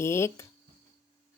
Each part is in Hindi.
1،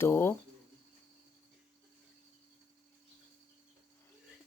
2،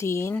3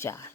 4۔